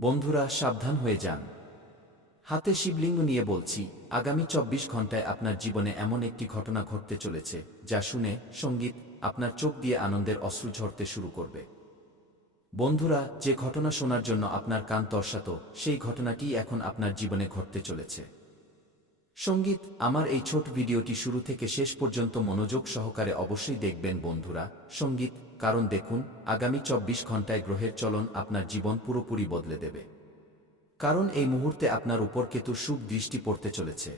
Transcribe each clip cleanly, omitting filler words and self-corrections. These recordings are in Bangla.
বন্ধুরা সাবধান হয়ে যান। হাতে শিবলিঙ্গ নিয়ে বলছি, আগামী ২৪ ঘন্টায় আপনার জীবনে এমন একটি ঘটনা ঘটতে চলেছে যা শুনে সঙ্গীত আপনার চোখ দিয়ে আনন্দের অশ্রু ঝরতে শুরু করবে। বন্ধুরা, যে ঘটনা শোনার জন্য আপনার কান তর্সাত, সেই ঘটনাটিই এখন আপনার জীবনে ঘটতে চলেছে। সঙ্গীত, আমার এই ছোট ভিডিওটি শুরু থেকে শেষ পর্যন্ত মনোযোগ সহকারে অবশ্যই দেখবেন বন্ধুরা। সঙ্গীত, কারণ দেখুন, আগামী ২৪ ঘন্টায় গ্রহের চলন আপনার জীবন পুরোপুরি বদলে দেবে। কারণ এই মুহূর্তে আপনার উপর কেতুর শুভ দৃষ্টি পড়তে চলেছে।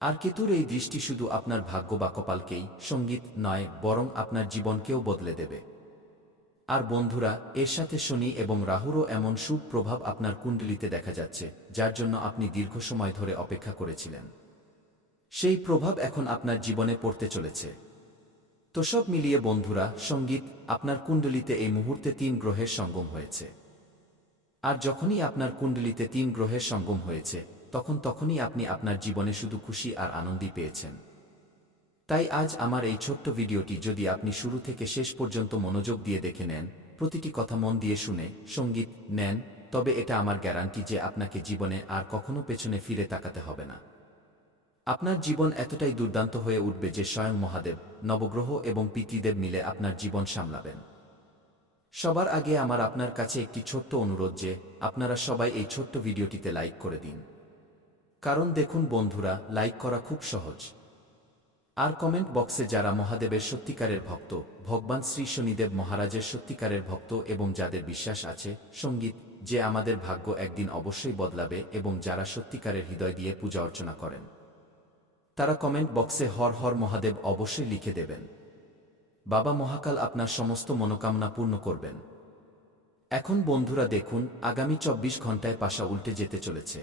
আর কেতুর এই দৃষ্টি শুধু আপনার ভাগ্য বা কপালকেই সঙ্গীত নয়, বরং আপনার জীবনকেও বদলে দেবে। আর বন্ধুরা, এর সাথে শনি এবং রাহুরও এমন শুভ প্রভাব আপনার কুণ্ডলিতে দেখা যাচ্ছে, যার জন্য আপনি দীর্ঘ সময় ধরে অপেক্ষা করেছিলেন। সেই প্রভাব এখন আপনার জীবনে পড়তে চলেছে। তো সব মিলিয়ে বন্ধুরা, সঙ্গীত, আপনার কুণ্ডলিতে এই মুহূর্তে ৩ গ্রহের সঙ্গম হয়েছে। আর যখনই আপনার কুণ্ডলিতে ৩ গ্রহের সঙ্গম হয়েছে, তখনই আপনি আপনার জীবনে শুধু খুশি আর আনন্দই পেয়েছেন। তাই আজ আমার এই ছোট্ট ভিডিওটি যদি আপনি শুরু থেকে শেষ পর্যন্ত মনোযোগ দিয়ে দেখে নেন, প্রতিটি কথা মন দিয়ে শুনে সঙ্গীত নেন, তবে এটা আমার গ্যারান্টি যে আপনাকে জীবনে আর কখনো পেছনে ফিরে তাকাতে হবে না। আপনার জীবন এতটাই দুর্দান্ত হয়ে উঠবে যে স্বয়ং মহাদেব, নবগ্রহ এবং পিতৃদেব মিলে আপনার জীবন সামলাবেন। সবার আগে আমার আপনার কাছে একটি ছোট্ট অনুরোধ যে আপনারা সবাই এই ছোট্ট ভিডিওটিতে লাইক করে দিন। কারণ দেখুন বন্ধুরা, লাইক করা খুব সহজ। আর কমেন্ট বক্সে যারা মহাদেবের সত্যিকারের ভক্ত, ভগবান শ্রী শনিদেব মহারাজের সত্যিকারের ভক্ত এবং যাদের বিশ্বাস আছে সঙ্গীত যে আমাদের ভাগ্য একদিন অবশ্যই বদলাবে, এবং যারা সত্যিকারের হৃদয় দিয়ে পূজা অর্চনা করেন, তারা কমেন্ট বক্সে হর হর মহাদেব অবশ্যই লিখে দেবেন। বাবা মহাকাল আপনার সমস্ত মনোকামনা পূর্ণ করবেন। এখন বন্ধুরা দেখুন, আগামী ২৪ ঘন্টায় পাশা উল্টে যেতে চলেছে।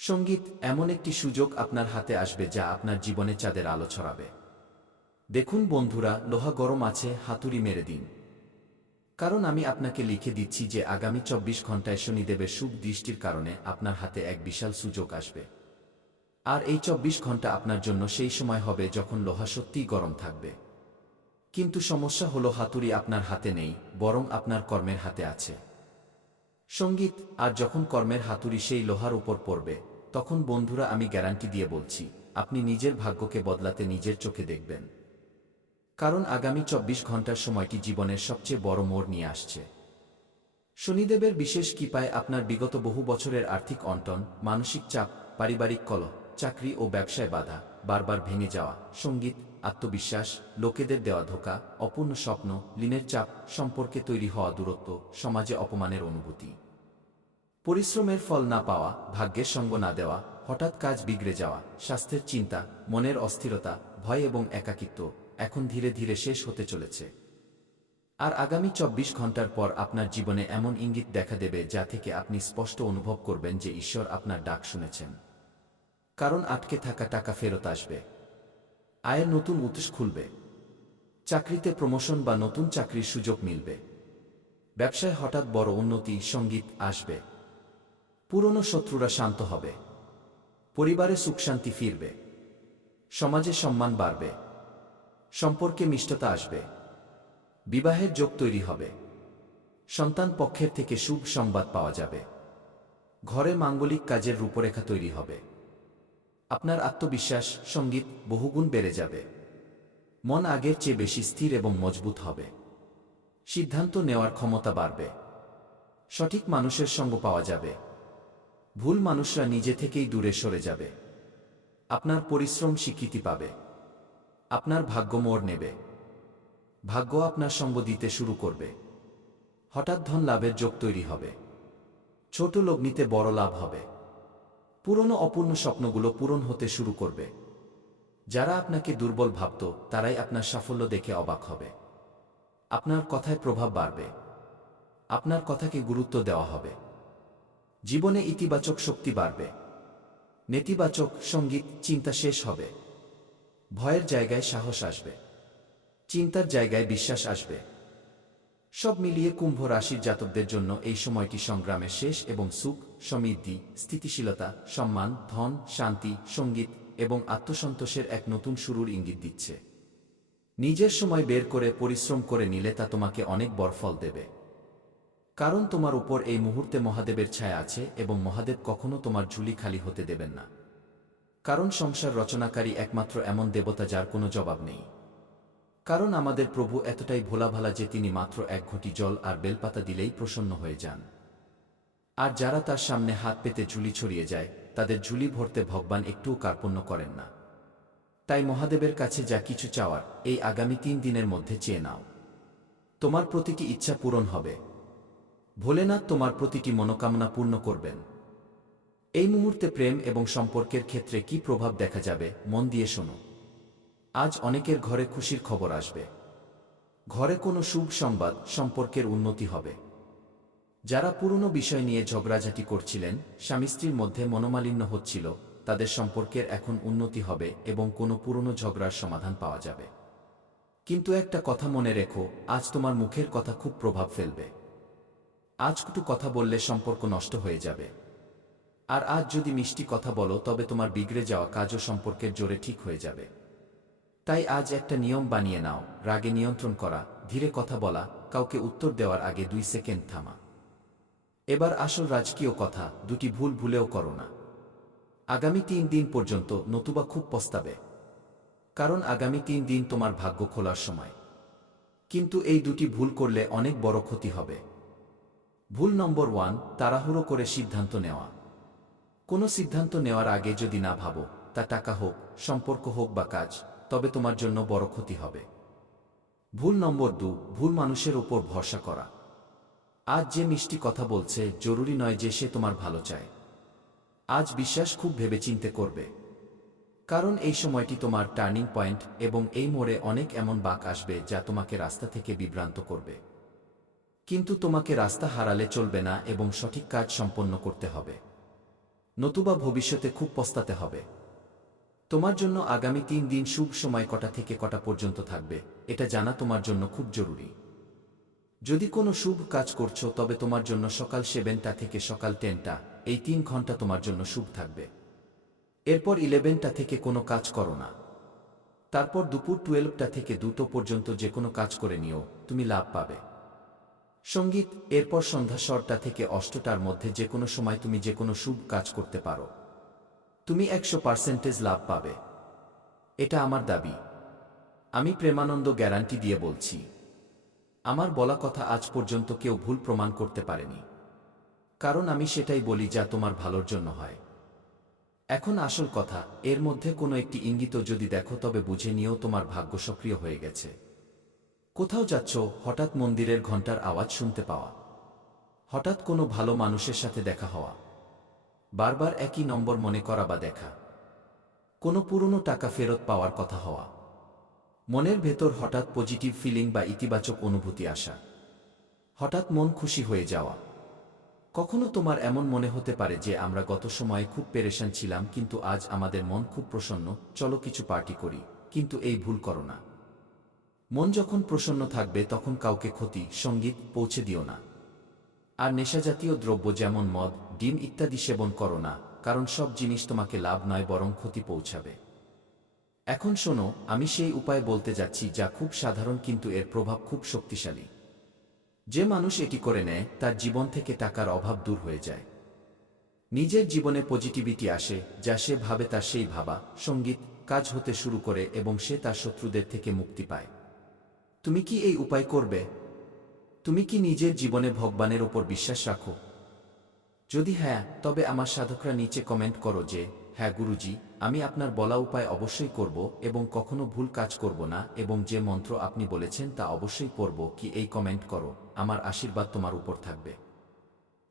সঙ্গীত, এমন একটি সুযোগ আপনার হাতে আসবে যা আপনার জীবনে চাঁদের আলো ছড়াবে। দেখুন বন্ধুরা, লোহা গরম আছে, হাতুড়ি মেরে দিন। কারণ আমি আপনাকে লিখে দিচ্ছি যে আগামী ২৪ ঘন্টায় শনিদেবের শুভ দৃষ্টির কারণে আপনার হাতে এক বিশাল সুযোগ আসবে। আর এই ২৪ ঘন্টা আপনার জন্য সেই সময় হবে যখন লোহা সত্যিই গরম থাকবে। কিন্তু সমস্যা হলো, হাতুড়ি আপনার হাতে নেই, বরং আপনার কর্মের হাতে আছে। সঙ্গীত, আর যখন কর্মের হাতুড়ি সেই লোহার উপর পড়বে, তখন বন্ধুরা আমি গ্যারান্টি দিয়ে বলছি, আপনি নিজের ভাগ্যকে বদলাতে নিজের চোখে দেখবেন। কারণ আগামী ২৪ ঘন্টার সময়টি জীবনের সবচেয়ে বড় মোড় নিয়ে আসছে। শনিদেবের বিশেষ কৃপায় আপনার বিগত বহু বছরের আর্থিক অনটন, মানসিক চাপ, পারিবারিক কলহ, চাকরি ও ব্যবসায় বাধা বারবার ভেঙে যাওয়া, সঙ্গীত, আত্মবিশ্বাস, লোকেদের দেওয়া ধোঁকা, অপূর্ণ স্বপ্ন, ঋণের চাপ, সম্পর্কে তৈরি হওয়া দূরত্ব, সমাজে অপমানের অনুভূতি, পরিশ্রমের ফল না পাওয়া, ভাগ্যের সঙ্গ না দেওয়া, হঠাৎ কাজ বিগড়ে যাওয়া, স্বাস্থ্যের চিন্তা, মনের অস্থিরতা, ভয় এবং একাকিত্ব এখন ধীরে ধীরে শেষ হতে চলেছে। আর আগামী ২৪ ঘন্টার পর আপনার জীবনে এমন ইঙ্গিত দেখা দেবে যা থেকে আপনি স্পষ্ট অনুভব করবেন যে ঈশ্বর আপনার ডাক শুনেছেন। কারণ আটকে থাকা টাকা ফেরত আসবে, আয়ের নতুন উৎস খুলবে, চাকরিতে প্রমোশন বা নতুন চাকরির সুযোগ মিলবে, ব্যবসায় হঠাৎ বড় উন্নতি সঙ্গীত আসবে, পুরনো শত্রুরা শান্ত হবে, পরিবারে সুখশান্তি ফিরবে, সমাজে সম্মান বাড়বে, সম্পর্কে মিষ্টতা আসবে, বিবাহের যোগ তৈরি হবে, সন্তান পক্ষের থেকে শুভ সংবাদ পাওয়া যাবে, ঘরে মাঙ্গলিক কাজের রূপরেখা তৈরি হবে, আপনার আত্মবিশ্বাস সঙ্গীত বহুগুণ বেড়ে যাবে, মন আগের চেয়ে বেশি স্থির এবং মজবুত হবে, সিদ্ধান্ত নেওয়ার ক্ষমতা বাড়বে, সঠিক মানুষের সঙ্গ পাওয়া যাবে, ভুল মানুষরা নিজে থেকেই দূরে সরে যাবে, আপনার পরিশ্রম স্বীকৃতি পাবে, আপনার ভাগ্য মোড় নেবে, ভাগ্য আপনার সঙ্গ দিতে শুরু করবে, হঠাৎ ধন লাভের যোগ তৈরি হবে, ছোট লগ্নিতে বড় লাভ হবে, পুরনো অপূর্ণ স্বপ্নগুলো পূরণ হতে শুরু করবে, যারা আপনাকে দুর্বল ভাবত তারাই আপনার সাফল্য দেখে অবাক হবে, আপনার কথায় প্রভাব বাড়বে, আপনার কথাকে গুরুত্ব দেওয়া হবে, জীবনে ইতিবাচক শক্তি বাড়বে, নেতিবাচক সঙ্গীত চিন্তা শেষ হবে, ভয়ের জায়গায় সাহস আসবে, চিন্তার জায়গায় বিশ্বাস আসবে। সব মিলিয়ে কুম্ভ রাশির জাতকদের জন্য এই সময়টি সংগ্রামের শেষ এবং সুখ, সমৃদ্ধি, স্থিতিশীলতা, সম্মান, ধন, শান্তি, সঙ্গীত এবং আত্মসন্তোষের এক নতুন শুরুর ইঙ্গিত দিচ্ছে। নিজের সময় বের করে পরিশ্রম করে নিলে তা তোমাকে অনেক বড় ফল দেবে। কারণ তোমার উপর এই মুহূর্তে মহাদেবের ছায়া আছে এবং মহাদেব কখনো তোমার ঝুলি খালি হতে দেবেন না। কারণ সংসার রচনাকারী একমাত্র এমন দেবতা যার কোনো জবাব নেই। কারণ আমাদের প্রভু এতটাই ভোলাভালা যে তিনি মাত্র এক ঘটি জল আর বেলপাতা দিলেই প্রসন্ন হয়ে যান। আর যারা তার সামনে হাত পেতে ঝুলি ছড়িয়ে যায় তাদের ঝুলি ভরতে ভগবান একটুও কার্পণ্য করেন না। তাই মহাদেবের কাছে যা কিছু চাওয়ার এই আগামী 3 দিনের মধ্যে চেয়ে নাও। তোমার প্রতিটি ইচ্ছা পূরণ হবে। ভোলেনাথ তোমার প্রতিটি মনোকামনা পূর্ণ করবেন। এই মুহূর্তে প্রেম এবং সম্পর্কের ক্ষেত্রে কি প্রভাব দেখা যাবে মন দিয়ে শোনো। আজ অনেকের ঘরে খুশির খবর আসবে। ঘরে কোনো শুভ সংবাদ, সম্পর্কের উন্নতি হবে। যারা পুরনো বিষয় নিয়ে ঝগড়াঝাটি করছিলেন, স্বামী স্ত্রীর মধ্যে মনোমালিন্য হচ্ছিল, তাদের সম্পর্কের এখন উন্নতি হবে এবং কোনো পুরনো ঝগড়ার সমাধান পাওয়া যাবে। কিন্তু একটা কথা মনে রেখো, আজ তোমার মুখের কথা খুব প্রভাব ফেলবে। আজ কটু কথা বললে সম্পর্ক নষ্ট হয়ে যাবে। আর আজ যদি মিষ্টি কথা বলো তবে তোমার বিগড়ে যাওয়া কাজও সম্পর্কের জোরে ঠিক হয়ে যাবে। তাই আজ একটা নিয়ম বানিয়ে নাও, রাগে নিয়ন্ত্রণ করা, ধীরে কথা বলা, কাউকে উত্তর দেওয়ার আগে 2 সেকেন্ড থামা। এবার আসল রাজকীয় কথা, দুটি ভুল ভুলেও করো না আগামী 3 দিন পর্যন্ত, নতুবা খুব পস্তাবে। কারণ আগামী 3 দিন তোমার ভাগ্য খোলার সময়। কিন্তু এই দুটি ভুল করলে অনেক বড় ক্ষতি হবে। ভুল নম্বর 1, তাড়াহুড়ো করে সিদ্ধান্ত নেওয়া। কোনো সিদ্ধান্ত নেওয়ার আগে যদি না ভাবো, তা টাকা হোক, সম্পর্ক হোক বা কাজ, তবে তোমার জন্য বড় ক্ষতি হবে। ভুল নম্বর 2, ভুল মানুষের ওপর ভরসা করা। আজ যে মিষ্টি কথা বলছে জরুরি নয় যে সে তোমার ভালো চায়। আজ বিশ্বাস খুব ভেবেচিন্তে করবে। কারণ এই সময়টি তোমার টার্নিং পয়েন্ট এবং এই মোড়ে অনেক এমন বাঁক আসবে যা তোমাকে রাস্তা থেকে বিভ্রান্ত করবে। কিন্তু তোমাকে রাস্তা হারালে চলবে না এবং সঠিক কাজ সম্পন্ন করতে হবে। নতুবা ভবিষ্যতে খুব পস্তাতে হবে। তোমার জন্য আগামী 3 দিন শুভ সময় কটা থেকে কটা পর্যন্ত থাকবে, এটা জানা তোমার জন্য খুব জরুরি। যদি কোনো শুভ কাজ করছো তবে তোমার জন্য সকাল 7টা থেকে সকাল 10টা, এই 3 ঘন্টা তোমার জন্য শুভ থাকবে। এরপর 11টা থেকে কোনো কাজ করো না। তারপর দুপুর 12টা থেকে 2টো পর্যন্ত যে কোনো কাজ করে নিও, তুমি লাভ পাবে। সঙ্গীত, এরপর সন্ধ্যা 6টা থেকে 8টার মধ্যে যে কোনো সময় তুমি যে কোনো শুভ কাজ করতে পারো। তুমি 100% লাভ পাবে। এটা আমার দাবি। আমি প্রেমানন্দ গ্যারান্টি দিয়ে বলছি। আমার বলা কথা আজ পর্যন্ত কেউ ভুল প্রমাণ করতে পারেনি। কারণ আমি সেটাই বলি যা তোমার ভালোর জন্য হয়। এখন আসল কথা, এর মধ্যে কোনো একটি ইঙ্গিত যদি দেখো তবে বুঝে নিও তোমার ভাগ্য সক্রিয় হয়ে গেছে। কোথাও যাচ্ছ, হঠাৎ মন্দিরের ঘণ্টার আওয়াজ শুনতে পাওয়া, হঠাৎ কোনো ভালো মানুষের সাথে দেখা হওয়া, বারবার একই নম্বর মনে করা বা দেখা, কোনো পুরনো টাকা ফেরত পাওয়ার কথা হওয়া, মনের ভেতর হঠাৎ পজিটিভ ফিলিং বা ইতিবাচক অনুভূতি আসা, হঠাৎ মন খুশি হয়ে যাওয়া। কখনো তোমার এমন মনে হতে পারে যে আমরা গত সময়ে খুব পেরেশান ছিলাম কিন্তু আজ আমাদের মন খুব প্রসন্ন, চলো কিছু পার্টি করি। কিন্তু এই ভুল করো না। মন যখন প্রসন্ন থাকবে তখন কাউকে ক্ষতি, সঙ্গীত পৌঁছে দিও না। আর নেশাজাতীয় দ্রব্য যেমন মদ, ডিম ইত্যাদি সেবন করো না, কারণ সব জিনিস তোমাকে লাভ নয় বরং ক্ষতি পৌঁছাবে। এখন শোনো, আমি সেই উপায় বলতে যাচ্ছি যা খুব সাধারণ কিন্তু এর প্রভাব খুব শক্তিশালী। যে মানুষ এটি করে নেয় তার জীবন থেকে টাকার অভাব দূর হয়ে যায়। নিজের জীবনে পজিটিভিটি আসে, যা সে ভাবে তার সেই ভাবা, সঙ্গীত, কাজ হতে শুরু করে এবং সে তার শত্রুদের থেকে মুক্তি পায়। তুমি কি এই উপায় করবে? তুমি কি নিজের জীবনে ভগবানের ওপর বিশ্বাস রাখো? যদি হ্যাঁ, তবে আমার সাধকরা নিচে কমেন্ট করো যে হ্যাঁ গুরুজি, আমি আপনার বলা উপায় অবশ্যই করব এবং কখনো ভুল কাজ করব না এবং যে মন্ত্র আপনি বলেছেন তা অবশ্যই পড়ব। কি এই কমেন্ট করো, আমার আশীর্বাদ তোমার উপর থাকবে।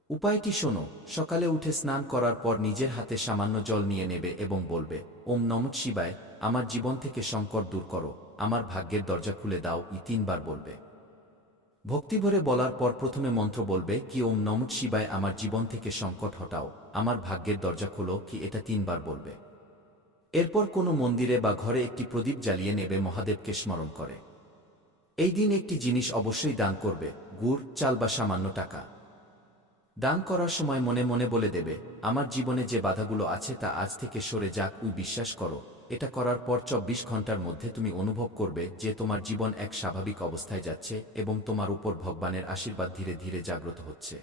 উপায়টি শোনো, সকালে উঠে স্নান করার পর নিজের হাতে সামান্য জল নিয়ে নেবে এবং বলবে, ওম নমঃ শিবায়, আমার জীবন থেকে সংকট দূর করো, আমার ভাগ্যের দরজা খুলে দাও। 3 বার বলবে। ভক্তিভরে বলার পর প্রথমে মন্ত্র বলবে কি ওম নমঃ শিবায়, আমার জীবন থেকে সংকট হটাও, আমার ভাগ্যের দরজা খোলো। কি এটা 3 বার বলবে। এরপর কোনো মন্দিরে বা ঘরে একটি প্রদীপ জ্বালিয়ে নেবে, মহাদেবকে স্মরণ করে। এই দিন একটি জিনিস অবশ্যই দান করবে, গুড়, চাল বা সামান্য টাকা। দান করার সময় মনে মনে বলে দেবে, আমার জীবনে যে বাধাগুলো আছে তা আজ থেকে সরে যাক। বিশ্বাস করো, এটা করার পর ২৪ ঘন্টার মধ্যে তুমি অনুভব করবে যে তোমার জীবন এক স্বাভাবিক অবস্থায় যাচ্ছে এবং তোমার উপর ভগবানের আশীর্বাদ ধীরে ধীরে জাগ্রত হচ্ছে।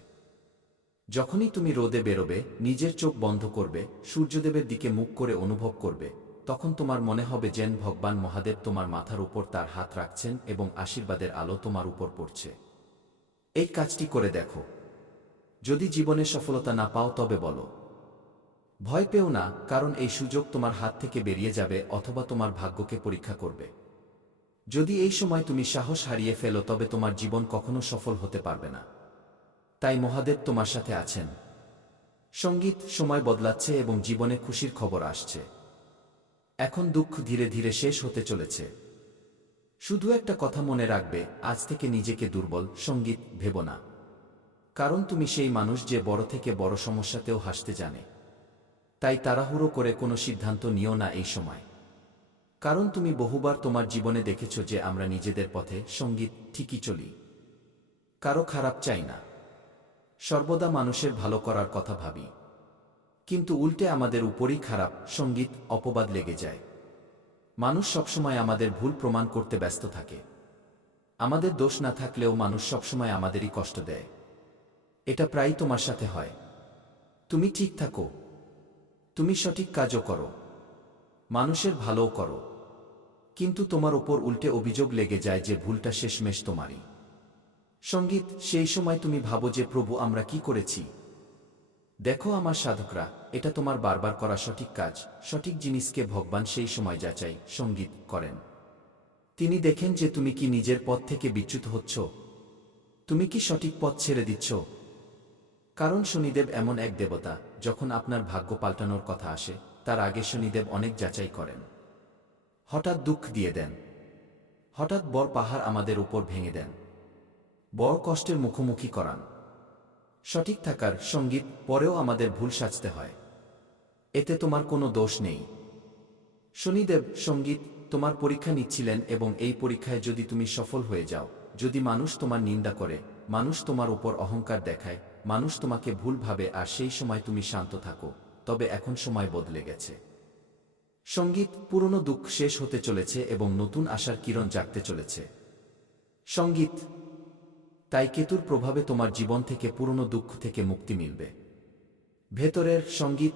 যখনই তুমি রোদে বেরোবে, নিজের চোখ বন্ধ করবে, সূর্যদেবের দিকে মুখ করে অনুভব করবে, তখন তোমার মনে হবে যেন ভগবান মহাদেব তোমার মাথার উপর তার হাত রাখছেন এবং আশীর্বাদের আলো তোমার উপর পড়ছে। এই কাজটি করে দেখো। যদি জীবনে সফলতা না পাও তবে বলো, ভয় পেও না, কারণ এই সুযোগ তোমার হাত থেকে বেরিয়ে যাবে অথবা তোমার ভাগ্যকে পরীক্ষা করবে। যদি এই সময় তুমি সাহস হারিয়ে ফেলো তবে তোমার জীবন কখনো সফল হতে পারবে না। তাই মহাদেব তোমার সাথে আছেন। সঙ্গীত, সময় বদলাচ্ছে এবং জীবনে খুশির খবর আসছে। এখন দুঃখ ধীরে ধীরে শেষ হতে চলেছে। শুধু একটা কথা মনে রাখবে, আজ থেকে নিজেকে দুর্বল সঙ্গীত ভেবো না। কারণ তুমি সেই মানুষ যে বড় থেকে বড় সমস্যাতেও হাসতে জানে। তাই তাড়াহুড়ো করে কোনো সিদ্ধান্ত নিও না এই সময়। কারণ তুমি বহুবার তোমার জীবনে দেখেছ যে আমরা নিজেদের পথে সঙ্গীত ঠিকই চলি। কারো খারাপ চাই না, সর্বদা মানুষের ভালো করার কথা ভাবি। কিন্তু উল্টে আমাদের উপরই খারাপ সঙ্গীত অপবাদ লেগে যায়। মানুষ সবসময় আমাদের ভুল প্রমাণ করতে ব্যস্ত থাকে। আমাদের দোষ না থাকলেও মানুষ সবসময় আমাদেরই কষ্ট দেয়। এটা প্রায়ই তোমার সাথে হয়। তুমি ঠিক থাকো, তুমি সঠিক কাজও করো, মানুষের ভালোও করো, কিন্তু তোমার ওপর উল্টে অভিযোগ লেগে যায় যে ভুলটা শেষমেশ তোমারই। সঙ্গীত, সেই সময় তুমি ভাবো যে প্রভু আমরা কি করেছি? দেখো আমার সাধকরা, এটা তোমার বারবার করা সঠিক কাজ। সঠিক জিনিসকে ভগবান সেই সময় যাচাই সঙ্গীত করেন। তিনি দেখেন যে তুমি কি নিজের পথ থেকে বিচ্যুত হচ্ছ, তুমি কি সঠিক পথ ছেড়ে দিচ্ছ। কারণ শনিদেব এমন এক দেবতা, যখন আপনার ভাগ্য পাল্টানোর কথা আসে তার আগে শনিদেব অনেক যাচাই করেন। হঠাৎ দুঃখ দিয়ে দেন, হঠাৎ বড় পাহাড় আমাদের উপর ভেঙে দেন, বড় কষ্টের মুখোমুখি করান। সঠিক থাকার সঙ্গীত পরেও আমাদের ভুল সাজতে হয়। এতে তোমার কোনো দোষ নেই। শনিদেব সঙ্গীত তোমার পরীক্ষা নিচ্ছিলেন এবং এই পরীক্ষায় যদি তুমি সফল হয়ে যাও, যদি মানুষ তোমার নিন্দা করে, মানুষ তোমার উপর অহংকার দেখায়, মানুষ তোমাকে ভুল ভাবে আর সেই সময় তুমি শান্ত থাকো, তবে এখন সময় বদলে গেছে। সঙ্গীত, পুরনো দুঃখ শেষ হতে চলেছে এবং নতুন আশার কিরণ জাগতে চলেছে। সঙ্গীত, তাই কেতুর প্রভাবে তোমার জীবন থেকে পুরনো দুঃখ থেকে মুক্তি মিলবে। ভেতরের সঙ্গীত